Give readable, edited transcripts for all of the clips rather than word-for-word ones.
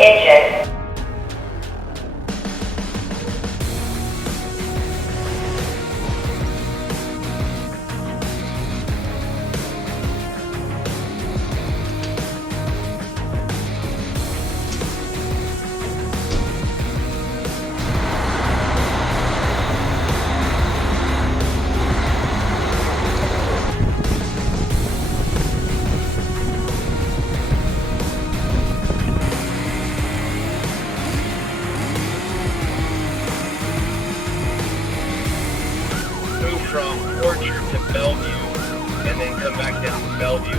engine. From Orchard to Bellevue, and then come back down to Bellevue.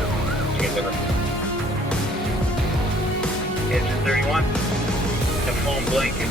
Engine 31, the foam blanket.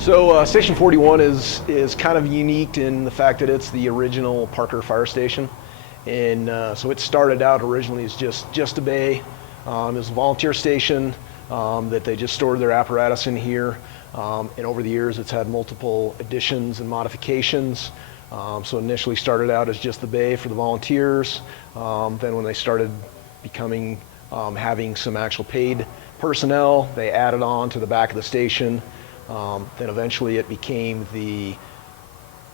So Station 41 is kind of unique in the fact that it's the original Parker Fire Station, and so it started out originally as just a bay. It was a volunteer station that they just stored their apparatus in here, and over the years it's had multiple additions and modifications. So initially started out as just the bay for the volunteers. Then when they started becoming having some actual paid personnel, they added on to the back of the station. Then eventually it became the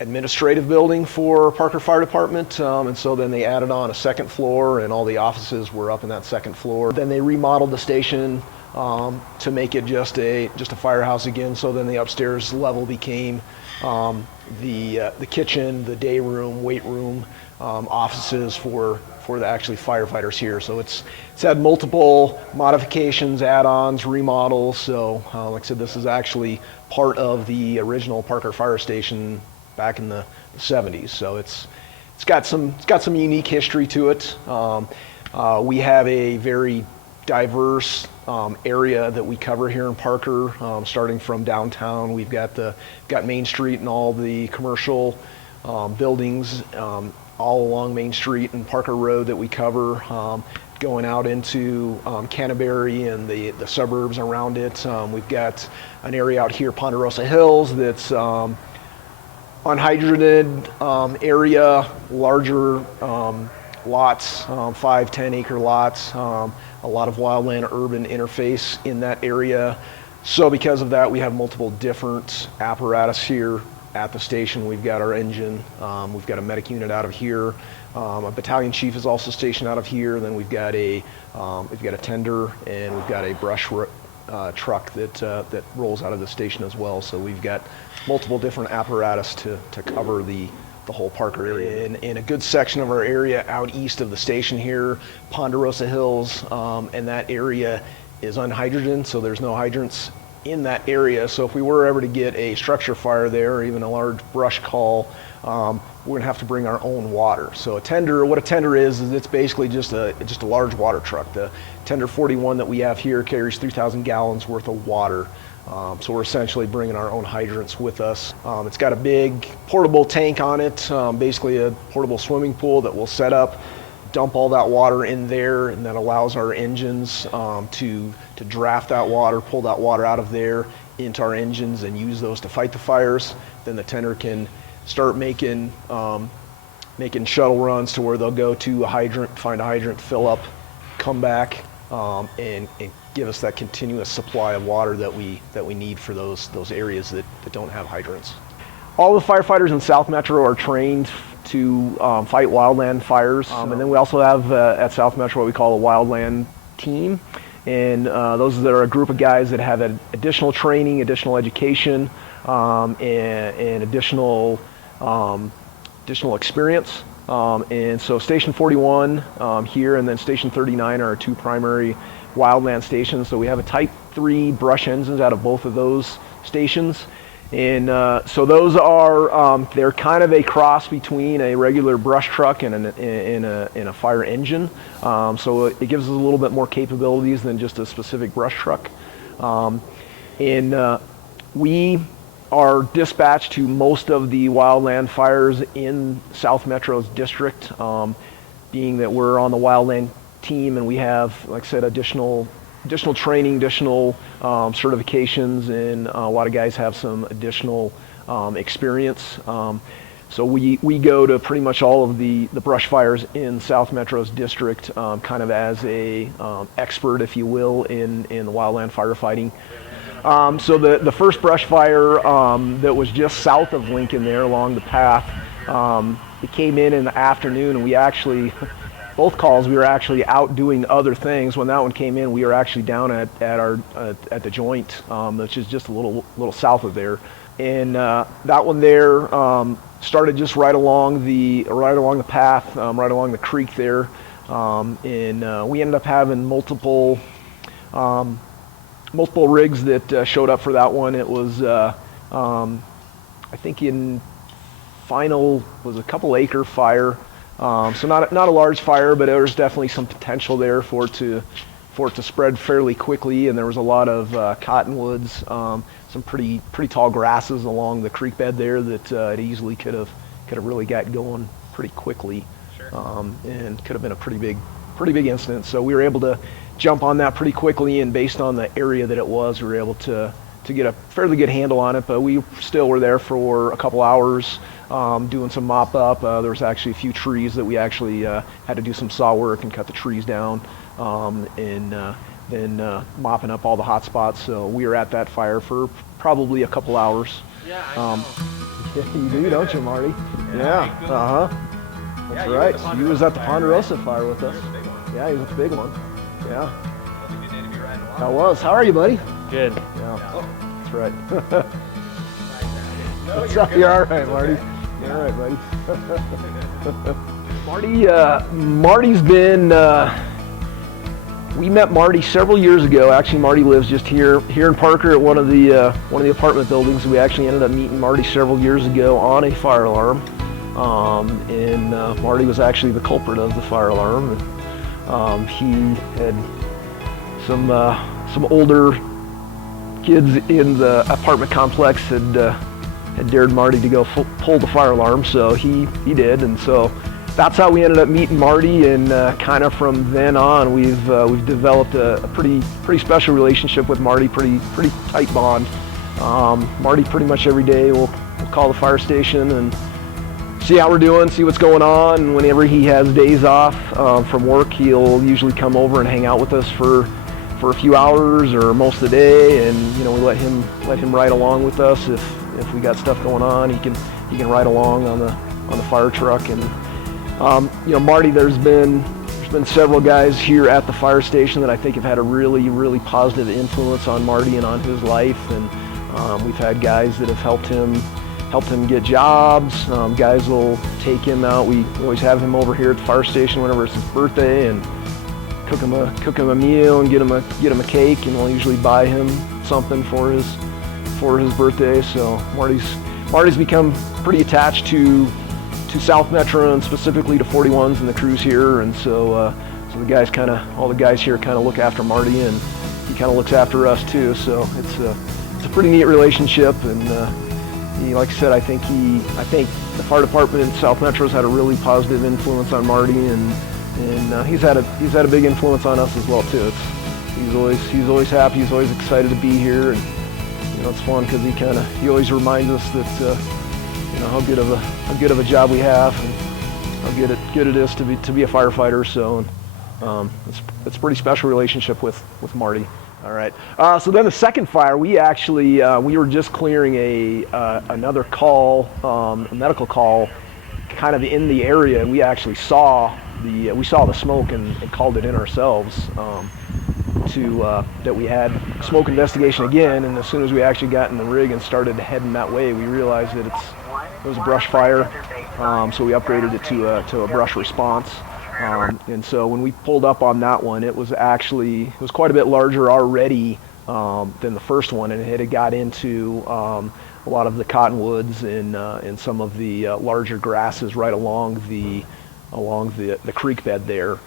administrative building for Parker Fire Department, and so then they added on a second floor, and all the offices were up in that second floor. Then they remodeled the station to make it just a firehouse again. So then the upstairs level became the kitchen, the day room, weight room, offices for the actually firefighters here. So it's had multiple modifications, add-ons, remodels. So like I said, this is actually part of the original Parker Fire Station back in the 70s. So it's got some unique history to it. We have a very diverse area that we cover here in Parker, starting from downtown. We've got Main Street and all the commercial buildings all along Main Street and Parker Road that we cover, going out into Canterbury and the suburbs around it. We've got an area out here, Ponderosa Hills, that's unhydrated area, larger lots, 5-10 acre lots, a lot of wildland urban interface in that area. So because of that, we have multiple different apparatus here at the station. We've got our engine, we've got a medic unit out of here, a battalion chief is also stationed out of here. Then we've got a tender, and we've got a brush truck that rolls out of the station as well. So we've got multiple different apparatus to cover the whole Parker area. In a good section of our area out east of the station here, Ponderosa Hills, and that area is unhydrated, so there's no hydrants in that area. So if we were ever to get a structure fire there, or even a large brush call, we're gonna have to bring our own water. So what a tender is it's basically just a large water truck. The Tender 41 that we have here carries 3,000 gallons worth of water. So we're essentially bringing our own hydrants with us. It's got a big portable tank on it, basically a portable swimming pool that we'll set up, dump all that water in there, and that allows our engines to draft that water, pull that water out of there into our engines and use those to fight the fires. Then the tender can start making shuttle runs to where they'll go to a hydrant, find a hydrant, fill up, come back, and give us that continuous supply of water that we need for those areas that don't have hydrants. All the firefighters in South Metro are trained to fight wildland fires, and then we also have at South Metro what we call a wildland team, and those are a group of guys that have additional training, additional education, and additional experience. And so Station 41 here, and then Station 39 are our two primary wildland stations. So we have a Type 3 brush engines out of both of those stations. And so those are, they're kind of a cross between a regular brush truck and a fire engine. So it gives us a little bit more capabilities than just a specific brush truck. And We are dispatched to most of the wildland fires in South Metro's district, being that we're on the wildland team and we have, like I said, additional training, additional certifications, and a lot of guys have some additional experience. So we go to pretty much all of the brush fires in South Metro's district, kind of as a expert, if you will, in the wildland firefighting. So the first brush fire that was just south of Lincoln there along the path, it came in the afternoon, and we actually, both calls, we were actually out doing other things. When that one came in, we were actually down at the joint, which is just a little south of there. And that one there started just right along the path, right along the creek there, and we ended up having multiple rigs that showed up for that one. It was I think in final was a couple acre fire, so not a large fire, but there was definitely some potential there for it to spread fairly quickly, and there was a lot of cottonwoods, some pretty tall grasses along the creek bed there that it easily could have really got going pretty quickly. Sure. And could have been a pretty big incident. So we were able to jump on that pretty quickly, and based on the area that it was, we were able to get a fairly good handle on it. But we still were there for a couple hours doing some mop up. There was actually a few trees that we actually had to do some saw work and cut the trees down, and then mopping up all the hot spots. So we were at that fire for probably a couple hours. Yeah, I know. You do, don't you, Marty? Yeah. That's right. You was at the Ponderosa fire with us. Yeah, he was a big one. Yeah. I was. How are you, buddy? Good. Yeah. That's right. What's up? You're all right, Marty. You're all right, buddy. Marty's been. We met Marty several years ago. Actually, Marty lives just here in Parker at one of the apartment buildings. We actually ended up meeting Marty several years ago on a fire alarm, and Marty was actually the culprit of the fire alarm. He had some older kids in the apartment complex had dared Marty to go pull the fire alarm, so he did, and so that's how we ended up meeting Marty, and kind of from then on, we've developed a pretty special relationship with Marty, pretty tight bond. Marty pretty much every day will call the fire station and see how we're doing, see what's going on. And whenever he has days off from work, he'll usually come over and hang out with us for a few hours or most of the day, and we let him ride along with us if we got stuff going on. He can ride along on the fire truck. And Marty, there's been several guys here at the fire station that I think have had a really positive influence on Marty and on his life. And we've had guys that have helped him get jobs. Guys will take him out. We always have him over here at the fire station whenever it's his birthday, and cook him a meal and get him a cake, and we'll usually buy him something for his birthday. So Marty's become pretty attached to South Metro, and specifically to 41s and the crews here, and so all the guys here kind of look after Marty, and he kind of looks after us too. So it's a pretty neat relationship, and like I said, I think the fire department in South Metro's had a really positive influence on Marty, and he's had a big influence on us as well too. He's always happy, he's always excited to be here, and it's fun because he always reminds us that how good of a job we have, and how good it is to be a firefighter. So it's a pretty special relationship with Marty. All right. So then the second fire, we were just clearing another call, a medical call, kind of in the area, and we actually saw the smoke and called it in ourselves. That we had smoke investigation again, and as soon as we actually got in the rig and started heading that way, we realized that it was a brush fire. So we upgraded it to a brush response. And so when we pulled up on that one, it was quite a bit larger already than the first one, and it had got into a lot of the cottonwoods and some of the larger grasses right along the creek bed there.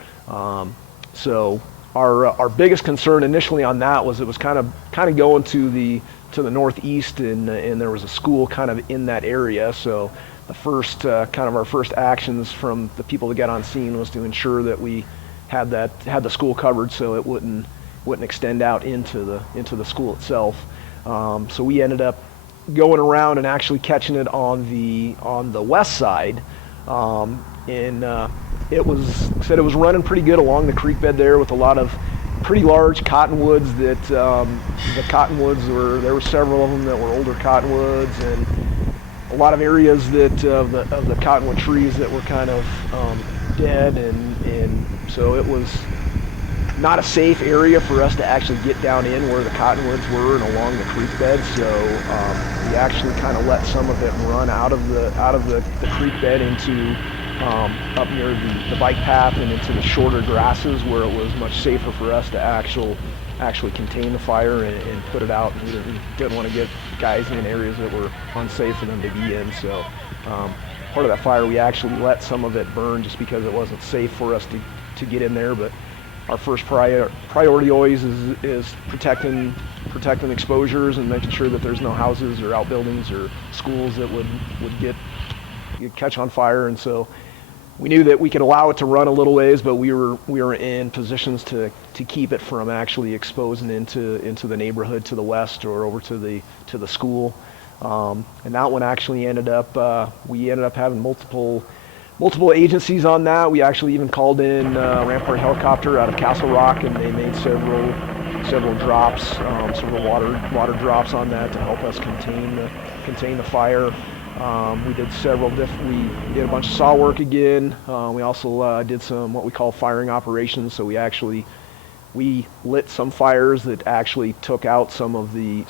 So our biggest concern initially on that was it was kind of going to the northeast, and there was a school kind of in that area. So the first our first actions from the people that got on scene was to ensure that we had the school covered so it wouldn't extend out into the school itself. So we ended up going around and actually catching it on the west side, and it was running pretty good along the creek bed there with a lot of pretty large cottonwoods. That the cottonwoods there were several of them that were older cottonwoods, and a lot of areas that of the cottonwood trees that were kind of dead, and so it was not a safe area for us to actually get down in where the cottonwoods were and along the creek bed. So we actually kind of let some of it run out of the creek bed into up near the bike path and into the shorter grasses, where it was much safer for us to actually contain the fire and put it out. And we didn't want to get guys in areas that were unsafe for them to be in. So part of that fire, we actually let some of it burn just because it wasn't safe for us to get in there. But our first priority always is protecting exposures and making sure that there's no houses or outbuildings or schools that would catch on fire. And so we knew that we could allow it to run a little ways, but we were in positions to keep it from actually exposing into the neighborhood to the west or over to the school. And that one actually we ended up having multiple agencies on that. We actually even called in Rampart Helicopter out of Castle Rock, and they made several drops, several water drops on that to help us contain the fire. We did we did a bunch of saw work again. We also did some what we call firing operations. So we lit some fires that actually took out some of the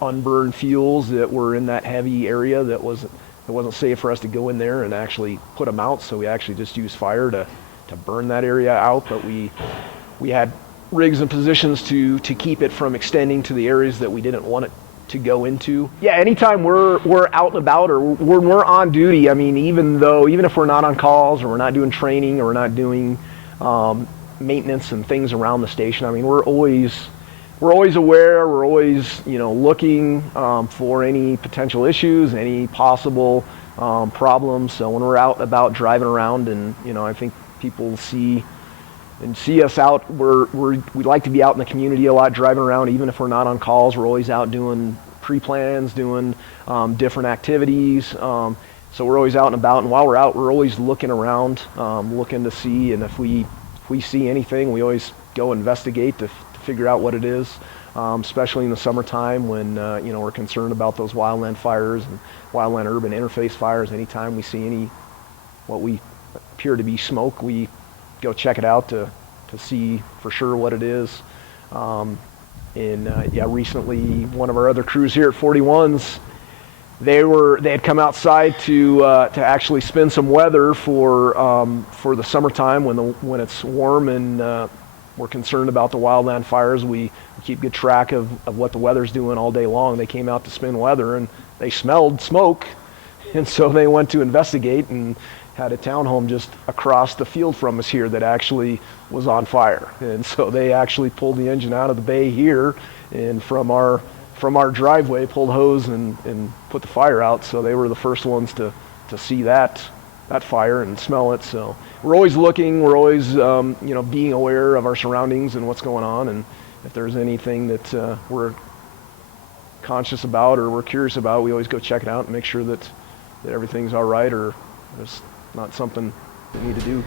unburned fuels that were in that heavy area that wasn't safe for us to go in there and actually put them out. So we actually just used fire to burn that area out. But we had rigs and positions to keep it from extending to the areas that we didn't want it to go into. Yeah, anytime we're out and about or when we're on duty, I mean, even if we're not on calls or we're not doing training or we're not doing maintenance and things around the station, I mean, we're always aware, we're always, looking for any potential issues, any possible problems. So when we're out and about driving around, and I think people see us out, we like to be out in the community a lot, driving around. Even if we're not on calls, we're always out doing pre-plans, doing different activities. So we're always out and about, and while we're out, we're always looking around, looking to see, and if we see anything, we always go investigate to figure out what it is, especially in the summertime when we're concerned about those wildland fires and wildland urban interface fires. Anytime we see what we appear to be smoke, we go check it out to see for sure what it is. Recently one of our other crews here at 41s, they had come outside to actually spin some weather for the summertime when it's warm, and we're concerned about the wildland fires. We keep good track of what the weather's doing all day long. They came out to spin weather and they smelled smoke, and so they went to investigate and had a townhome just across the field from us here that actually was on fire. And so they actually pulled the engine out of the bay here, and from our driveway pulled hose and put the fire out. So they were the first ones to see that fire and smell it. So we're always looking, we're always being aware of our surroundings and what's going on, and if there's anything that we're conscious about or we're curious about, we always go check it out and make sure that everything's all right, or there's not something we need to do.